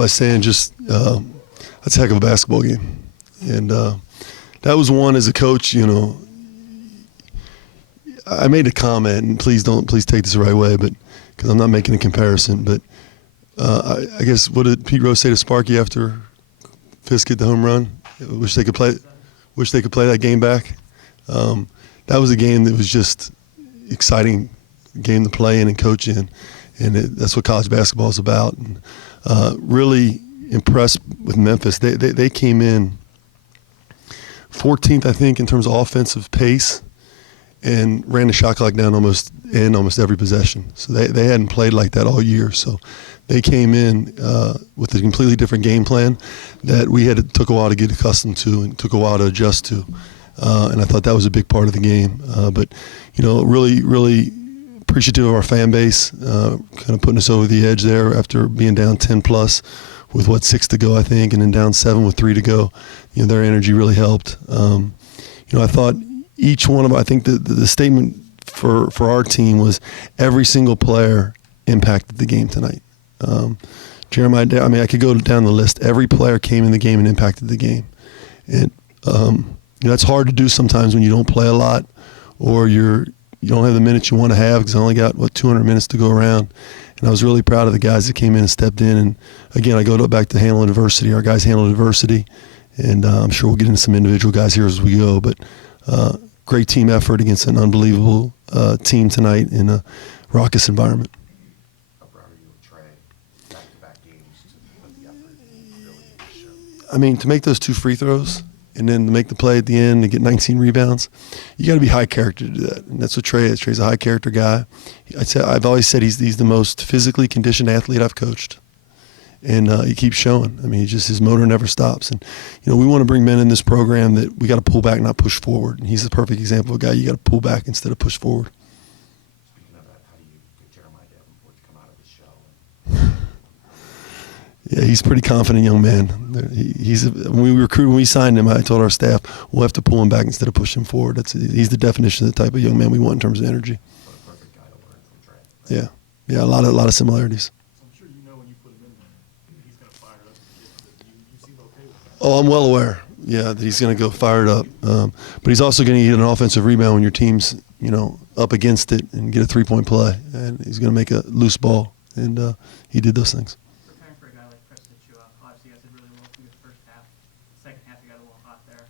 By saying just that's a heck of a basketball game, and that was one as a coach. You know, I made a comment, and please take this the right way, but because I'm not making a comparison, but I guess what did Pete Rose say to Sparky after Fisk hit the home run? Wish they could play that game back. That was a game that was just exciting game to play in and coach in, and that's what college basketball is about. And, really impressed with Memphis. They came in 14th, I think, in terms of offensive pace, and ran the shot clock down almost every possession. So they hadn't played like that all year. So they came in with a completely different game plan that took a while to get accustomed to and took a while to adjust to. And I thought that was a big part of the game. But you know, really appreciative of our fan base, kind of putting us over the edge there after being down 10 plus with 6 to go, I think, and then down 7 with 3 to go. You know, their energy really helped. You know, I thought each one of them, I think the statement for our team was every single player impacted the game tonight. Jeremiah, I mean, I could go down the list. Every player came in the game and impacted the game. And you know, that's hard to do sometimes when you don't play a lot or you don't have the minutes you want to have because I only got, 200 minutes to go around. And I was really proud of the guys that came in and stepped in. And, again, I go back to handling adversity. Our guys handled adversity. And I'm sure we'll get into some individual guys here as we go. But great team effort against an unbelievable team tonight in a raucous environment. How proud are you of Trey? Back-to-back games to put the effort really show. I mean, to make those 2 free throws and then to make the play at the end and get 19 rebounds, you got to be high character to do that. And that's what Trey is. Trey's a high character guy. I've always said he's the most physically conditioned athlete I've coached. And he keeps showing. I mean, his motor never stops. And, you know, we want to bring men in this program that we got to pull back, not push forward. And he's the perfect example of a guy you got to pull back instead of push forward. Speaking of that, how do you get Jeremiah Davenport to come out of his shell? Yeah, he's a pretty confident young man. When we signed him, I told our staff, we'll have to pull him back instead of push him forward. He's the definition of the type of young man we want in terms of energy. What a perfect guy to learn from Trey. Right? Yeah, a lot of similarities. So I'm sure you know when you put him in there, he's going to fire up. You seem okay with that. Oh, I'm well aware. Yeah, that he's going to go fired up. But he's also going to get an offensive rebound when your team's, you know, up against it and get a 3-point play. And he's going to make a loose ball. And he did those things. Preparing for a guy like Preston Chua, obviously you guys did really well through the first half. Second half, you got a little hot there.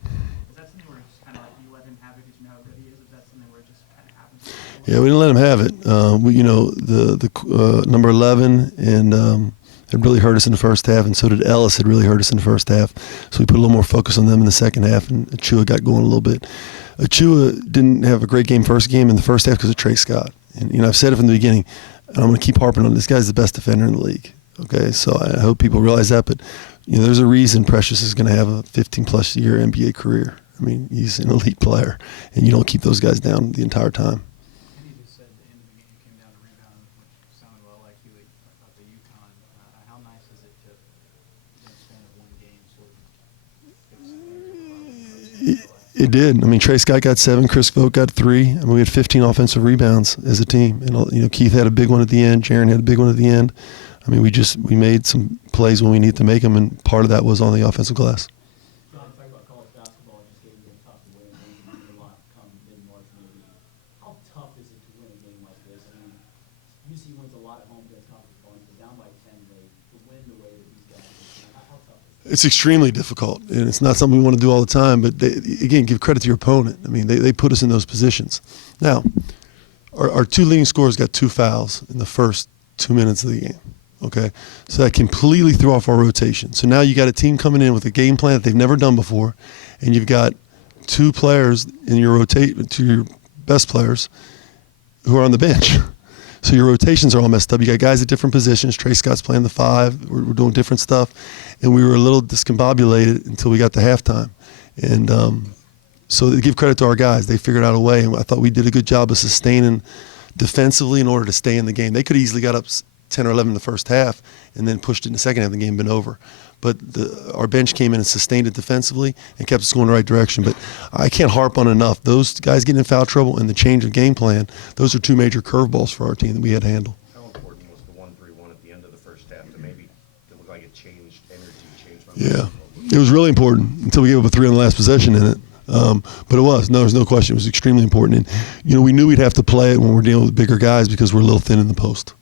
Is that something where just kind of like you let him have it because you know how good he is? Or is that something where it just kind of happens? Yeah, we didn't let him have it. You know, the number 11 and it really hurt us in the first half, and so did Ellis. Had really hurt us in the first half. So we put a little more focus on them in the second half, and Chua got going a little bit. Chua didn't have a great first game in the first half because of Trey Scott. And, you know, I've said it from the beginning, and I'm going to keep harping on this guy's the best defender in the league. Okay, so I hope people realize that. But, you know, there's a reason Precious is going to have a 15-plus year NBA career. I mean, he's an elite player, and you don't keep those guys down the entire time. Kenny just said at the end of the game came down to rebound, which sounded well like you about the UConn. How nice is it to, in the span of one game, sort of? It did. I mean, Trey Scott got 7, Chris Vogt got 3. I mean, we had 15 offensive rebounds as a team. And, you know, Keith had a big one at the end. Jaron had a big one at the end. I mean, we made some plays when we needed to make them, and part of that was on the offensive glass. John, talk about college basketball, just getting tough to win. A lot come mid-March, maybe. How tough is it to win a game like this? I mean, UC wins a lot at home against conference opponents, but down by 10, to win the way that these guys do. How tough is it? It's extremely difficult, and it's not something we want to do all the time. But, again, give credit to your opponent. I mean, they put us in those positions. Now, our 2 leading scorers got 2 fouls in the first 2 minutes of the game. Okay, so that completely threw off our rotation. So now you got a team coming in with a game plan that they've never done before, and you've got 2 players in your your best players who are on the bench. So your rotations are all messed up. You got guys at different positions. Trey Scott's playing the 5. We're doing different stuff, and we were a little discombobulated until we got to halftime. And so to give credit to our guys, they figured out a way, and I thought we did a good job of sustaining defensively in order to stay in the game. They could easily got up 10 or 11 in the first half and then pushed it in the second half, the game been over. But our bench came in and sustained it defensively and kept us going the right direction. But I can't harp on enough. Those guys getting in foul trouble and the change of game plan, those are 2 major curveballs for our team that we had to handle. How important was the 1-3-1 at the end of the first half to maybe look like it changed Yeah, it was really important until we gave up a 3 on the last possession in it. But it was. No, there's no question. It was extremely important. And, we knew we'd have to play it when we're dealing with bigger guys because we're a little thin in the post.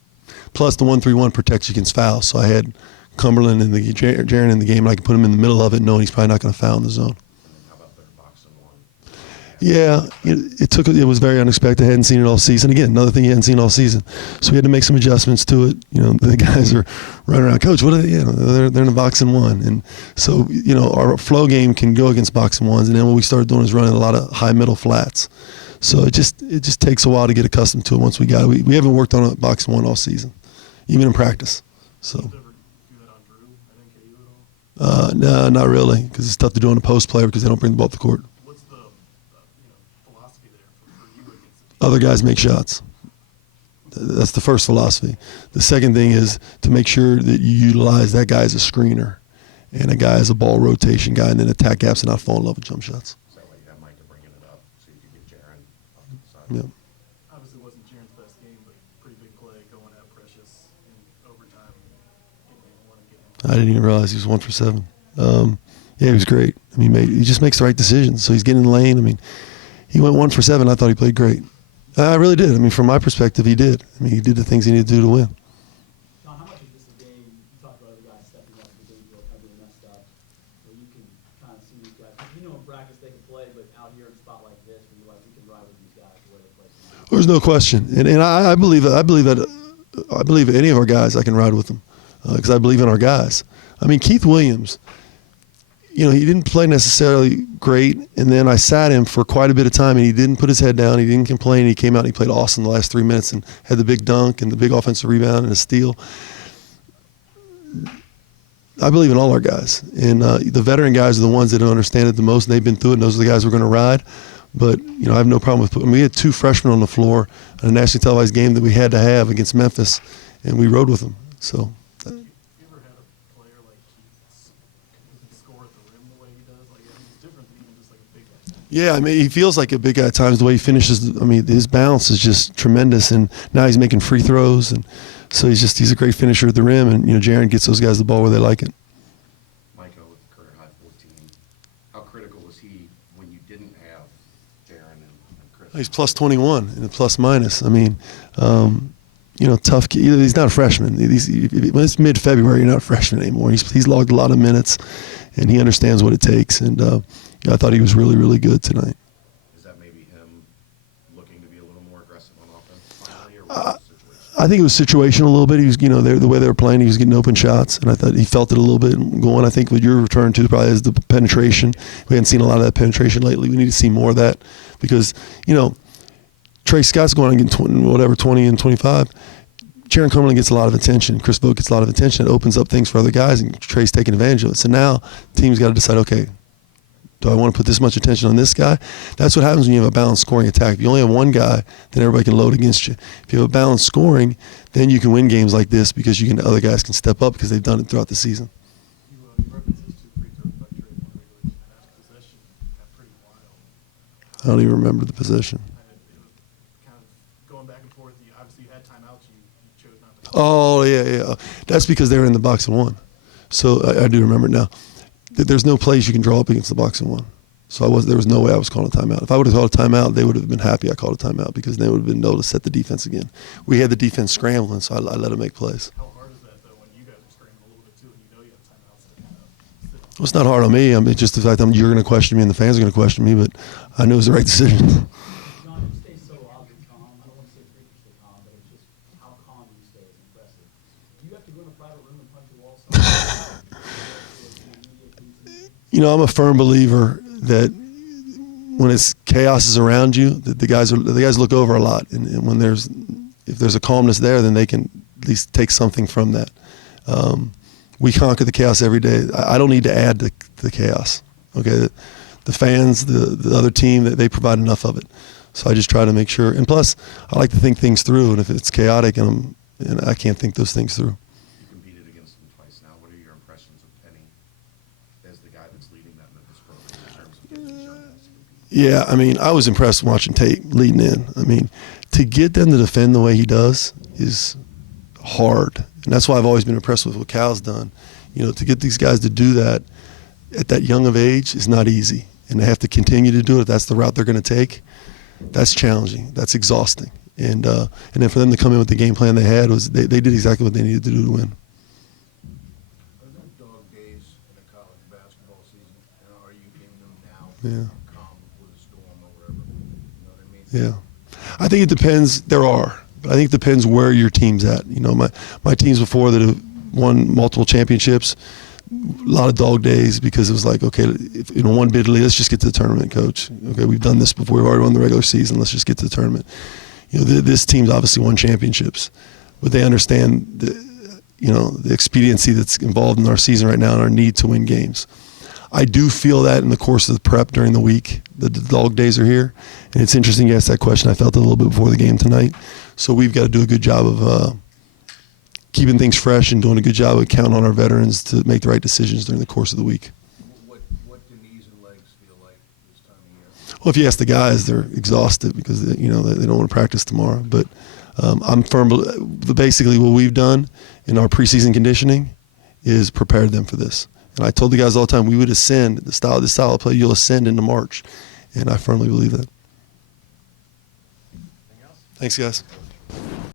Plus, the 1-3-1 protects you against fouls. So I had Cumberland and Jaron in the game, and I could put him in the middle of it knowing he's probably not going to foul in the zone. How about their box and one? Yeah, it was very unexpected. I hadn't seen it all season. Again, another thing you hadn't seen all season. So we had to make some adjustments to it. The guys are running around, Coach, what are they? They're in a box and one. And so, our flow game can go against box and ones. And then what we started doing is running a lot of high middle flats. So it just takes a while to get accustomed to it once we got it. We haven't worked on a box and one all season, even in practice. So. Did you ever do that on Drew at NKU at all? No, not really, because it's tough to do on a post player because they don't bring the ball up the court. What's the philosophy there for you against Other guys make shots. That's the first philosophy. The second thing is to make sure that you utilize that guy as a screener and a guy as a ball rotation guy, and then attack gaps and not fall in love with jump shots. So that way you have Micah bringing it up so you can get Jaron off to the side. Yeah. Obviously, it wasn't Jaron's best game, but pretty big play going at Precious in overtime. I didn't even realize he was 1 for 7. Yeah, he was great. I mean, he just makes the right decisions. So he's getting in the lane. I mean, he went 1 for 7. I thought he played great. I really did. I mean, from my perspective, he did. I mean, he did the things he needed to do to win. John, how much is this a game? You talked about other guys stepping up in the game, kind of really messed up, where you can kind of see these guys. In practice they can play, but out here in a spot like this, where you're like, we can ride with these guys the way they play. There's no question, and I believe any of our guys I can ride with them because I believe in our guys. I mean, Keith Williams, he didn't play necessarily great, and then I sat him for quite a bit of time, and he didn't put his head down. He didn't complain. He came out and he played awesome the last 3 minutes and had the big dunk and the big offensive rebound and a steal. I believe in all our guys, and the veteran guys are the ones that understand it the most, and they've been through it, and those are the guys we're going to ride. But, I have no problem with we had 2 freshmen on the floor in a nationally televised game that we had to have against Memphis, and we rode with them. So. You ever had a player like Keith who can score at the rim the way he does? Like, it's different than even just like a big guy. Yeah, I mean, he feels like a big guy at times. The way he finishes, I mean, his bounce is just tremendous, and now he's making free throws, and so he's a great finisher at the rim, and Jaron gets those guys the ball where they like it. Micah with the career high 14. How critical was he when you didn't have Jaron and Chris? He's plus 21 in a plus minus. I mean, tough kid. He's not a freshman. When it's mid-February, you're not a freshman anymore. He's logged a lot of minutes, and he understands what it takes. And I thought he was really, really good tonight. Is that maybe him looking to be a little more aggressive on offense finally, or was it the situation? I think it was situational a little bit. He was, the way they were playing, he was getting open shots, and I thought he felt it a little bit going. I think what you're referring to probably is the penetration. We haven't seen a lot of that penetration lately. We need to see more of that because, Trey Scott's going to get 20 and 25. Jaron Cumberland gets a lot of attention. Chris Vogt gets a lot of attention. It opens up things for other guys, and Trey's taking advantage of it. So now the team's got to decide, okay, do I want to put this much attention on this guy? That's what happens when you have a balanced scoring attack. If you only have one guy, then everybody can load against you. If you have a balanced scoring, then you can win games like this because other guys can step up because they've done it throughout the season. You referenced those 2 free throws by Trey Moore. That possession got pretty wild. I don't even remember the possession. It was kind of going back and forth. Obviously, you had timeouts. You chose not to. Oh, yeah. That's because they were in the box and one. So I do remember it now. There's no place you can draw up against the box and one. So there was no way I was calling a timeout. If I would have called a timeout, they would have been happy I called a timeout because they would have been able to set the defense again. We had the defense scrambling, so I let them make plays. How hard is that, though, when you guys are scrambling a little bit, too, and you have timeouts to kind of sit on? Well, it's not hard on me. I mean, it's just the fact that you're going to question me and the fans are going to question me, but I knew it was the right decision. John, you stay so oddly calm. I don't want to say freakishly calm, but it's just how calm you stay is impressive. Do you have to go in a private room and punch a wall somewhere? I'm a firm believer that when it's chaos is around you, the guys look over a lot, and when if there's a calmness there, then they can at least take something from that. We conquer the chaos every day. I don't need to add to the chaos. Okay, the fans, the other team, they provide enough of it. So I just try to make sure. And plus, I like to think things through. And if it's chaotic and I can't think those things through. You competed against him twice now. What are your impressions of Penny as the guy that's leading that Memphis program in terms of getting these young guys to compete? Yeah, I mean, I was impressed watching Tate leading in. I mean, to get them to defend the way he does is hard. And that's why I've always been impressed with what Cal's done. To get these guys to do that at that young of age is not easy, and they have to continue to do it. If that's the route they're going to take, that's challenging. That's exhausting. And then for them to come in with the game plan they had they did exactly what they needed to do to win. Are there dog days in a college basketball season, and are you in them now? Yeah. Calm before the storm or whatever. You know what I mean? Yeah, I think it depends. There are, but I think it depends where your team's at. My teams before that have won multiple championships, a lot of dog days because it was like, okay, one bid lead, let's just get to the tournament, coach. Okay, we've done this before. We've already won the regular season. Let's just get to the tournament. This team's obviously won championships, but they understand the expediency that's involved in our season right now and our need to win games. I do feel that in the course of the prep during the week, the dog days are here. And it's interesting you asked that question. I felt it a little bit before the game tonight. So we've got to do a good job of keeping things fresh and doing a good job of counting on our veterans to make the right decisions during the course of the week. What do knees and legs feel like this time of year? Well, if you ask the guys, they're exhausted because they don't want to practice tomorrow. But I'm firm. Basically, what we've done in our preseason conditioning is prepared them for this. And I told the guys all the time, we would ascend this style of play. You'll ascend into March, and I firmly believe that. Anything else? Thanks, guys.